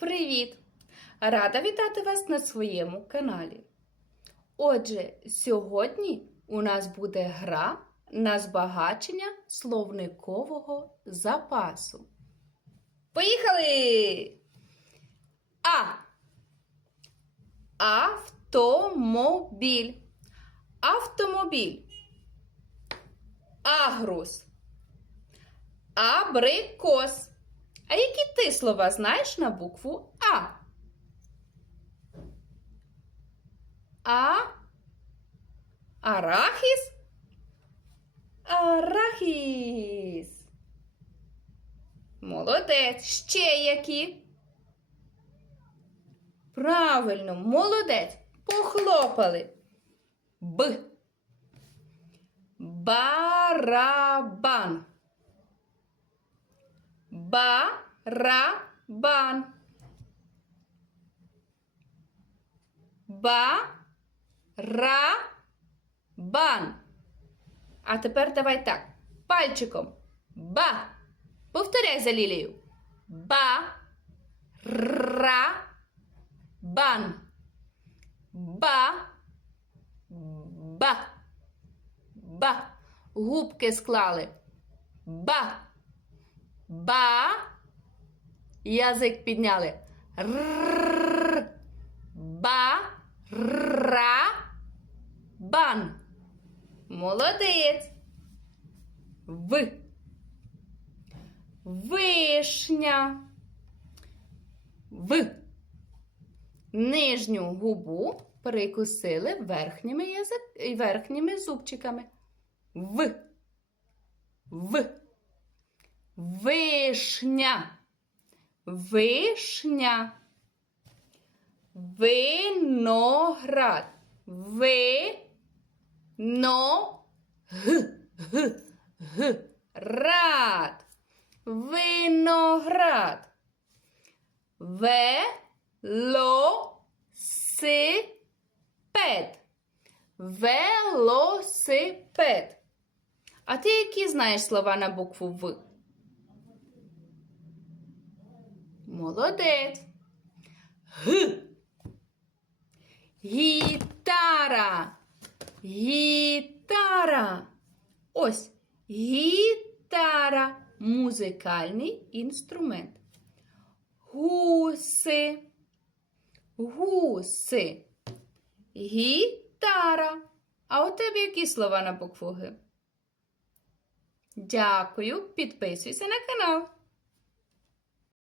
Привіт! Рада вітати вас на своєму каналі. Отже, сьогодні у нас буде гра на збагачення словникового запасу. Поїхали! А. Автомобіль. Автомобіль. Агрус. Абрикос. А які ти слова знаєш на букву А? А. Арахіс? Арахіс. Молодець. Ще які? Правильно, молодець. Похлопали. Б. Барабан. Барабан. Ба-ра-бан. А тепер давай так. Пальчиком. Ба. Повторяй за Лілією. Ба. Ра. Бан. Ба. Ба. Ба. Губки склали. Ба. Ба. Язик підняли. Р. Ба. Ра. Бан. Молодець. В. Вишня. В. Нижню губу прикусили верхніми, язик... верхніми зубчиками. В. В. Вишня. Вишня. Виноград. Ви. Но. Г. Г. Г. Рад. Виноград. Велосипед. Велосипед. А ти які знаєш слова на букву В? Молодець. Г. Гітара. Гітара. Ось гітара. Музикальний інструмент. Гуси. Гуси. Гітара. А у тебе які слова на букву Г? Дякую. Підписуйся на канал.